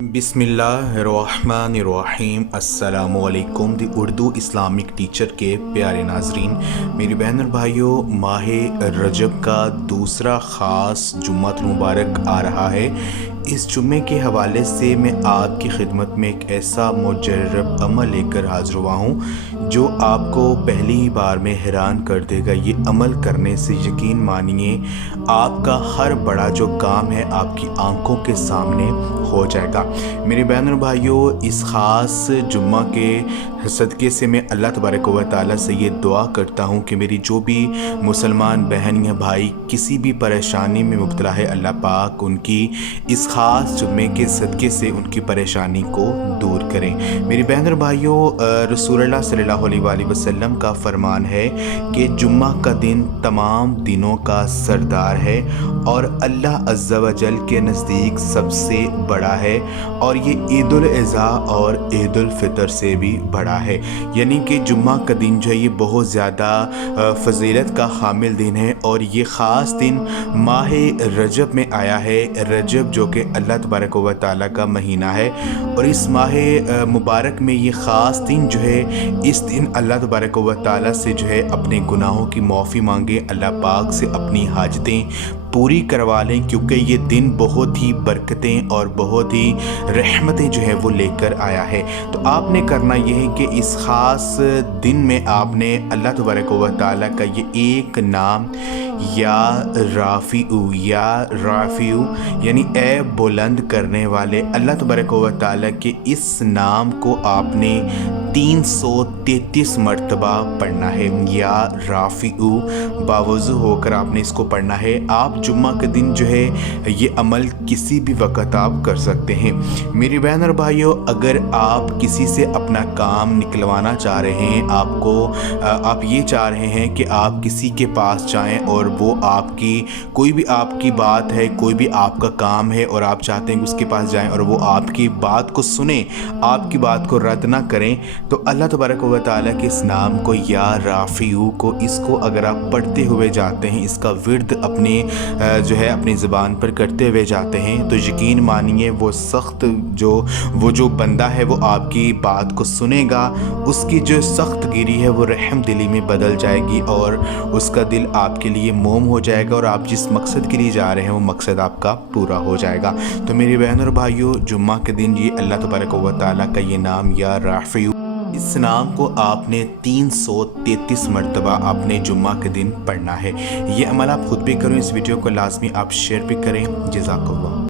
بسم اللہ الرحمن الرحیم۔ السلام علیکم دی اردو اسلامک ٹیچر کے پیارے ناظرین، میری بہن اور بھائیوں، ماہ رجب کا دوسرا خاص جمعہ مبارک آ رہا ہے۔ اس جمعے کے حوالے سے میں آپ کی خدمت میں ایک ایسا مجرب عمل لے کر حاضر ہوا ہوں جو آپ کو پہلی ہی بار میں حیران کر دے گا۔ یہ عمل کرنے سے یقین مانیے آپ کا ہر بڑا جو کام ہے آپ کی آنکھوں کے سامنے ہو جائے گا۔ میرے بہن اور بھائیوں، اس خاص جمعہ کے صدقے سے میں اللہ تبارک و تعالیٰ سے یہ دعا کرتا ہوں کہ میری جو بھی مسلمان بہن یا بھائی کسی بھی پریشانی میں مبتلا ہے، اللہ پاک ان کی اس خاص جمعے کے صدقے سے ان کی پریشانی کو دور کریں۔ میری بہن اور بھائیوں، رسول اللہ صلی اللہ علیہ وآلہ وسلم کا فرمان ہے کہ جمعہ کا دن تمام دنوں کا سردار ہے اور اللہ عز و جل کے نزدیک سب سے بڑا ہے، اور یہ عید الاضحیٰ اور عید الفطر سے بھی بڑا ہے۔ یعنی کہ جمعہ کا دن جو ہے یہ بہت زیادہ فضیلت کا حامل دن ہے، اور یہ خاص دن ماہ رجب میں آیا ہے۔ رجب جو کہ اللہ تبارک و تعالیٰ کا مہینہ ہے، اور اس ماہ مبارک میں یہ خاص دن جو ہے، اس دن اللہ تبارک و تعالیٰ سے جو ہے اپنے گناہوں کی معافی مانگے، اللہ پاک سے اپنی حاجتیں پوری کروا لیں، کیونکہ یہ دن بہت ہی برکتیں اور بہت ہی رحمتیں جو ہے وہ لے کر آیا ہے۔ تو آپ نے کرنا یہ ہے کہ اس خاص دن میں آپ نے اللہ تبارک و تعالیٰ کا یہ ایک نام یا رافعو یعنی اے بلند کرنے والے، اللہ تبارک و تعالیٰ کے اس نام کو آپ نے 333 مرتبہ پڑھنا ہے۔ یا رافعو باوضو ہو کر آپ نے اس کو پڑھنا ہے۔ آپ جمعہ کے دن جو ہے یہ عمل کسی بھی وقت آپ کر سکتے ہیں۔ میری بہن اور بھائیوں، اگر آپ کسی سے اپنا کام نکلوانا چاہ رہے ہیں، آپ یہ چاہ رہے ہیں کہ آپ کسی کے پاس جائیں اور وہ آپ کی کوئی بھی آپ کی بات ہے، کوئی بھی آپ کا کام ہے، اور آپ چاہتے ہیں کہ اس کے پاس جائیں اور وہ آپ کی بات کو سنیں، آپ کی بات کو رد نہ کریں، تو اللہ تبارک و تعالیٰ کے اس نام کو یا رافعو کو، اس کو اگر آپ پڑھتے ہوئے جاتے ہیں، اس کا ورد اپنی زبان پر کرتے ہوئے جاتے ہیں، تو یقین مانیے وہ جو بندہ ہے وہ آپ کی بات کو سنے گا، اس کی جو سخت گیری ہے وہ رحم دلی میں بدل جائے گی، اور اس کا دل آپ کے لیے موم ہو جائے گا، اور آپ جس مقصد کے لیے جا رہے ہیں وہ مقصد آپ کا پورا ہو جائے گا۔ تو میری بہن اور بھائیوں، جمعہ کے دن یہ اللہ تبارک و تعالیٰ کا یہ نام یا رافعو، اس نام کو آپ نے 333 مرتبہ آپ نے جمعہ کے دن پڑھنا ہے۔ یہ عمل آپ خود بھی کریں، اس ویڈیو کو لازمی آپ شیئر بھی کریں۔ جزاک اللہ۔